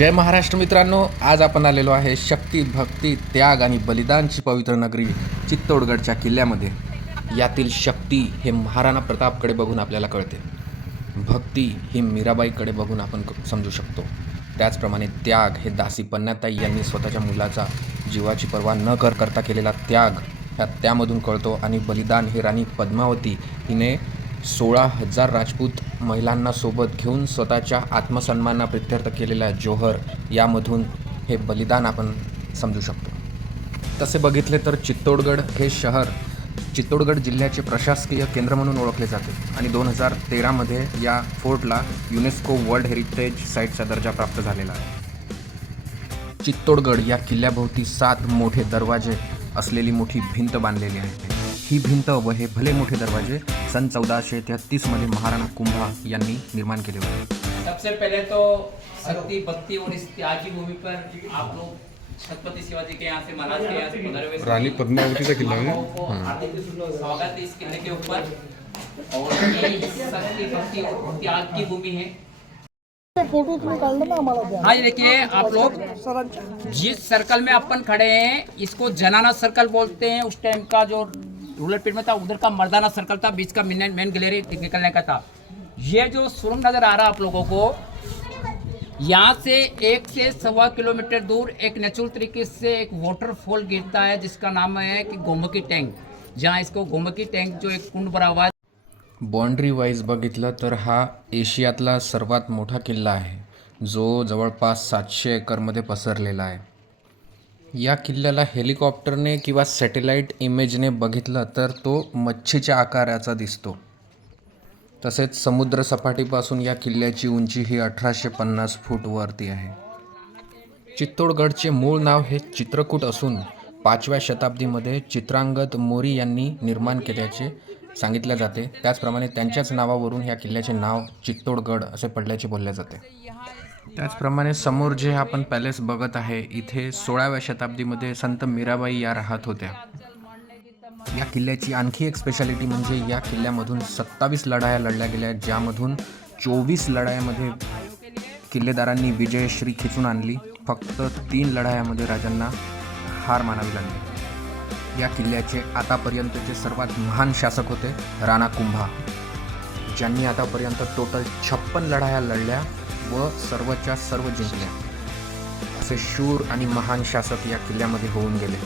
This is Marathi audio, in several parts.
जय महाराष्ट्र मित्रांनो, आज आपण आलेलो आहे शक्ती, भक्ती, त्याग आणि बलिदानची पवित्र नगरी चित्तोडगडच्या किल्ल्यामध्ये. यातील शक्ती हे महाराणा प्रतापकडे बघून आपल्याला कळते, भक्ती ही मीराबाईकडे बघून आपण समजू शकतो, त्याचप्रमाणे त्याग हे दासी पन्नाताई यांनी स्वतःच्या मुलाचा जीवाची पर्वा न करता केलेला त्याग त्यामधून कळतो. आणि बलिदान हे राणी पद्मावती हिने 16,000 राजपूत महिलांना सोबत घेऊन स्वतःच्या आत्मसन्मानाप्रित्यर्थ केलेला जोहर, यामधून हे बलिदान आपण समजू शकतो. तसे बघितले तर चित्तोडगड हे शहर चित्तोडगड जिल्ह्याचे प्रशासकीय केंद्र म्हणून ओळखले जाते आणि 2013मध्ये या फोर्टला युनेस्को वर्ल्ड हेरिटेज साईटचा दर्जा प्राप्त झालेला आहे. चित्तोडगड या किल्ल्याभोवती 7 मोठे दरवाजे असलेली मोठी भिंत बांधलेली आहे. ही भिंत व हे भले मोठे दरवाजे सन 1433 मध्ये महाराणा कुंभा यांनी निर्माण केले होते. सबसे पहले तो शक्ति, भक्ति और इस त्याग की भूमि पर आप लोग छत्रपति शिवाजी के यहाँ से, महाराज के यहाँ से पधारे हुए रानी पद्मावती का किला है। हार्दिक स्वागत है इस किले के ऊपर। और ये शक्ति, भक्ति और त्याग की भूमि है। हाँ, ये देखिए आप लोग जिस सर्कल में अपन खड़े हैं इसको जनाना सर्कल बोलते हैं। उस टाइम का जो रूलर पीरियड में था उधर का मर्दाना सर्कल था, बीच का मेन गैलरी निकलने का था। ये जो सुरंग नजर आ रहा है आप लोगों को, यहाँ से 1 से 1.25 किलोमीटर दूर एक नेचुरल तरीके से एक वाटरफॉल गिरता है जिसका नाम है कि गोमकी टैंक, जहाँ इसको गोमकी टैंक जो एक कुंड भरा हुआ है। बाउंड्री वाईज बघितलं तर हा एशियातला सर्वात मोठा किल्ला आहे, जो जवळपास 700 एकरमध्ये पसरलेला आहे. या किल्ल्याला हेलिकॉप्टरने किंवा सॅटेलाईट इमेजने बघितलं तर तो मच्छीच्या आकाराचा दिसतो. तसेच समुद्रसपाटीपासून या किल्ल्याची उंची ही 1850 फूट वरती आहे. चित्तोडगडचे मूळ नाव हे चित्रकूट असून 5व्या शताब्दीमध्ये चित्रांगद मोरी यांनी निर्माण केल्याचे सांगितले जाते. त्याचप्रमाणे त्यांच्याच नावावरून या किल्ल्याचे नाव चित्तोडगड असे पडल्याचे बोलले जाते. त्याचप्रमाणे समोर जे आपण पॅलेस बघत आहे, इथे 16व्या शताब्दीमध्ये संत मीराबाई या राहत होत्या. या किल्ल्याची आणखी एक स्पेशालिटी म्हणजे या किल्ल्यामधून 27 लढाया लढल्या गेल्या, ज्यामधून 24 लढायांमध्ये किल्लेदारांनी विजयश्री खिचून आणली. फक्त 3 लढायांमध्ये राजांना हार मानावी लागली. या किल्ल्याचे आतापर्यंतचे सर्वात महान शासक होते राणा कुंभा, ज्यांनी आतापर्यंत टोटल 56 लढाया लढल्या व सर्वच्या सर्व जिंकल्या. असे शूर आणि महान शासक या किल्ल्यामध्ये होऊन गेले.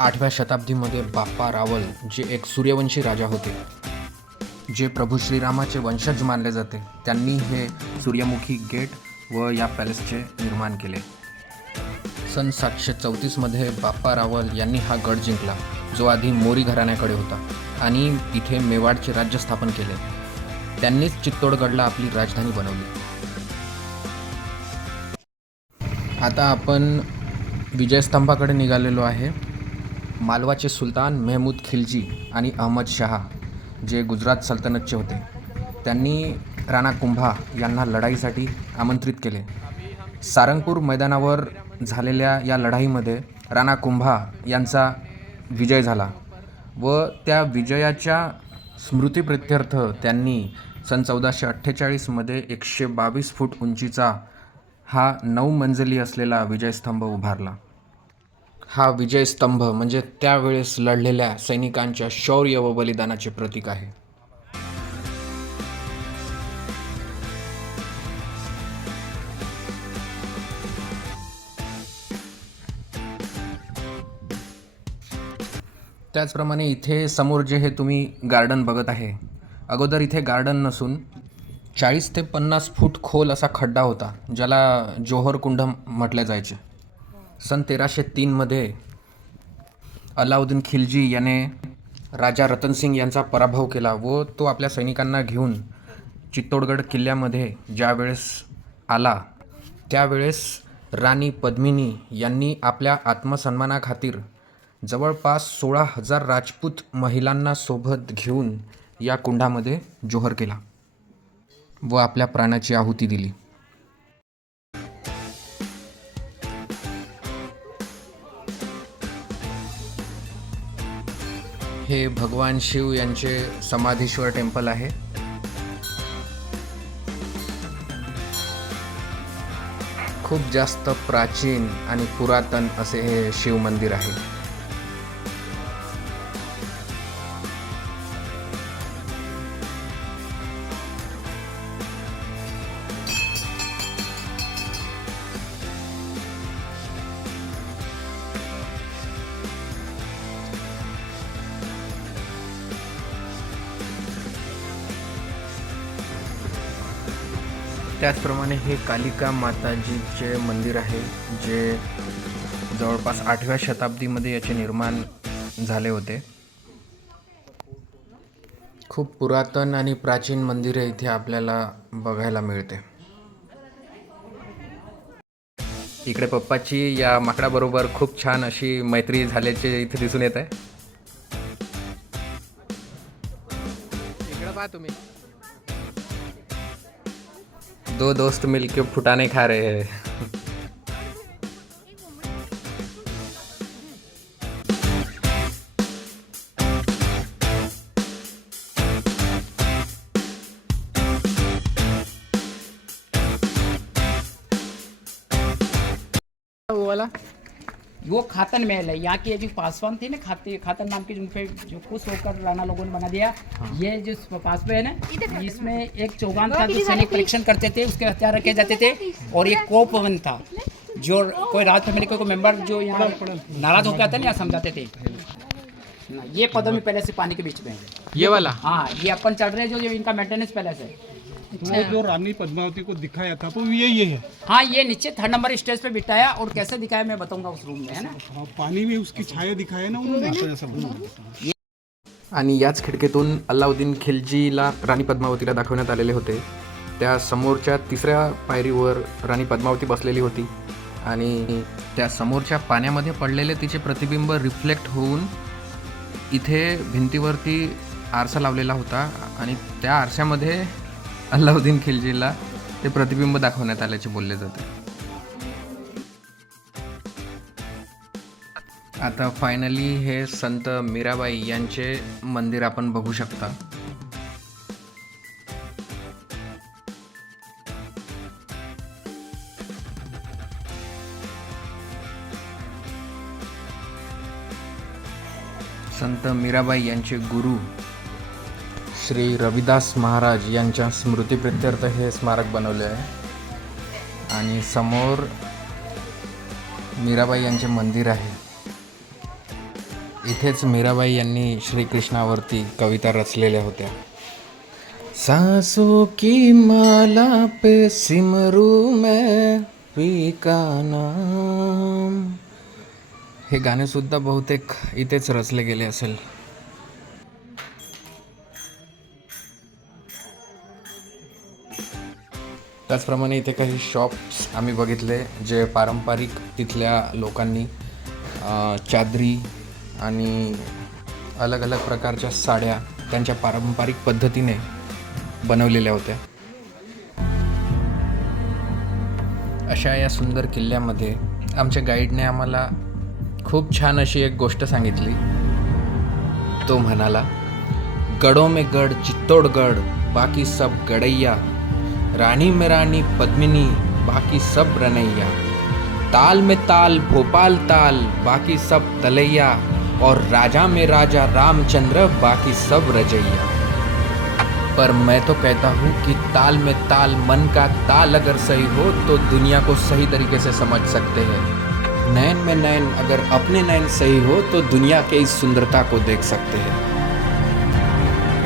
8व्या शताब्दीमध्ये बाप्पा रावल जे एक सूर्यवंशी राजा होते, जे प्रभू श्रीरामाचे वंशज मानले जाते, त्यांनी हे सूर्यमुखी गेट व या पॅलेसचे निर्माण केले. सन 734मध्ये बाप्पा रावल यांनी हा गड जिंकला, जो आधी मोरी घराण्याकडे होता, आणि इथे मेवाडचे राज्य स्थापन केले. त्यांनीच चित्तोडगडला आपली राजधानी बनवली. आता आपण विजयस्तंभाकडे निघालेलो आहे. मालवाचे सुलतान मेहमूद खिलजी आणि अहमद शहा जे गुजरात सल्तनतचे होते, त्यांनी राणा कुंभा यांना लढाईसाठी आमंत्रित केले. सारंगपूर मैदानावर झालेल्या या लढाईमध्ये राणा कुंभा यांचा विजय झाला व त्या विजयाच्या स्मृतिप्रित्यर्थ त्यांनी सन 1448मध्ये 122 फूट उंचीचा हा 9 मंजिली असलेला विजयस्तंभ उभारला. हा विजयस्तंभ म्हणजे त्यावेळेस लढलेल्या सैनिकांच्या शौर्य व बलिदानाचे प्रतीक आहे. त्याचप्रमाणे इथे समोर जे हे तुम्ही गार्डन बघत आहे, अगोदर इथे गार्डन नसून 40 ते 50 फूट खोल असा खड्डा होता, ज्याला जोहर कुंड म्हटले जायचे. सन 1303मध्ये अलाउद्दीन खिलजी याने राजा रतनसिंग यांचा पराभव केला व तो आपल्या सैनिकांना घेऊन चित्तोडगड किल्ल्यामध्ये ज्यावेळेस आला, त्यावेळेस राणी पद्मिनी यांनी आपल्या आत्मसन्मानाखातीर जवळपास 16,000 राजपूत महिलांना सोबत घेऊन या कुंडामध्ये जोहर केला व आपल्या प्राणाची आहुती दिली. हे भगवान शिव यांचे समाधीश्वर टेम्पल आहे. खूप जास्त प्राचीन आणि पुरातन असे हे शिवमंदिर आहे. त्याचप्रमाणे हे कालिका माताजीचे मंदिर आहे, जे जवळपास 8व्या शताब्दीमध्ये याचे निर्माण झाले होते. खूप पुरातन आणि प्राचीन मंदिरे इथे आपल्याला बघायला मिळते. इकडे पप्पाची या माकडाबरोबर खूप छान अशी मैत्री झाल्याचे इथे दिसून येत आहे. इकडे पहा तुम्ही, दो दोस्त मिलके फुटाने खा रहे हैं. वो वाला वो खातन महल है, यहाँ के जो पासवान थे ना, खातन नाम के, जिनपे जो खुश होकर राणा लोगों ने बना दिया. ये जो पासवे है ना, इसमें एक चौगान था जो सैनिक परीक्षण करते थे, उसके हथियार रखे जाते थे. और एक कोप भवन था, जो कोई राज फैमिली को मेंबर जो यहाँ नाराज हो गया था ना, यहाँ समझाते थे. ये पदमी पैलेस से पानी के बीच में है. ये वाला हाँ, ये अपन चढ़ रहे हैं जो इनका मेंटेनेंस पैलेस है. वो जो रानी पद्मावती को दिखाया था तो ये है. हाँ, ये नीचे 3rd नंबर स्टेज पे बिठाया, और कैसे दिखाया मैं बताऊंगा उस रूम में, है ना. हाँ, पानी में उसकी छाया दिखाया ना उन्होंने. आणि याच खिडकीतून अल्लाउद्दीन खिलजीला राणी पद्मावतीला दाखवण्यात आलेले होते. त्या समोरच्या 3ऱ्या पायरीवर राणी पद्मावती बसलेली होती आणि त्या समोरच्या पाण्यामध्ये पडलेले तिचे प्रतिबिंब रिफ्लेक्ट होऊन इथे भिंतीवरती आरसा लावलेला होता आणि त्या आरशामध्ये अल्लाउद्दीन खिलजीला ते प्रतिबिंब दाखवण्यात आल्याचे बोलले जाते. आता फायनली हे संत मीराबाई यांचे मंदिर आपण बघू शकता. संत मीराबाई यांचे गुरु श्री रविदास महाराज यांच्या स्मृतिप्रित्यर्थ हे स्मारक बनवले आहे आणि समोर मीराबाई यांचे मंदिर आहे. इथेच मीराबाई यांनी श्रीकृष्णावरती कविता रचलेल्या होत्या. सांसों की माला पे सिमरू मैं पी का नाम. हे गाणे सुद्धा बहुतेक इथेच रचले गेले असेल. त्याचप्रमाणे इथे काही शॉप्स आम्ही बघितले, जे पारंपरिक तिथल्या लोकांनी चादरी आणि अलग अलग प्रकारच्या साड्या त्यांच्या पारंपरिक पद्धतीने बनवलेल्या होत्या. अशा या सुंदर किल्ल्यामध्ये आमच्या गाईडने आम्हाला खूप छान अशी एक गोष्ट सांगितली. तो म्हणाला, गडों में गड चित्तौड़गढ़ बाकी सब गड़ैया, रानी में रानी पद्मिनी बाकी सब रनैया, ताल में ताल भोपाल ताल बाकी सब तलैया, और राजा में राजा रामचंद्र बाकी सब रजैया. पर मैं तो कहता हूँ कि ताल में ताल मन का ताल अगर सही हो तो दुनिया को सही तरीके से समझ सकते हैं. नैन में नैन अगर अपने नैन सही हो तो दुनिया के इस सुंदरता को देख सकते हैं.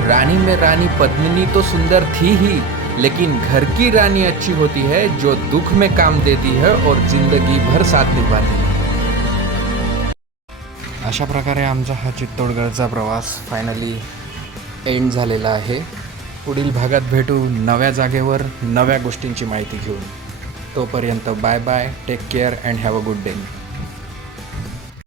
रानी में रानी पद्मिनी तो सुंदर थी ही, लेकिन घर की रानी अच्छी होती है जो दुख में काम देती है और जिंदगी भर साथ निभाती है. अशा प्रकारे आमचा हा चित्तौडगडचा प्रवास फायनली एंड झालेला आहे. पुढील भागात भेटू नव्या जागेवर नव्या गोष्टींची माहिती घेऊन. तोपर्यंत bye bye, take care and have a good day.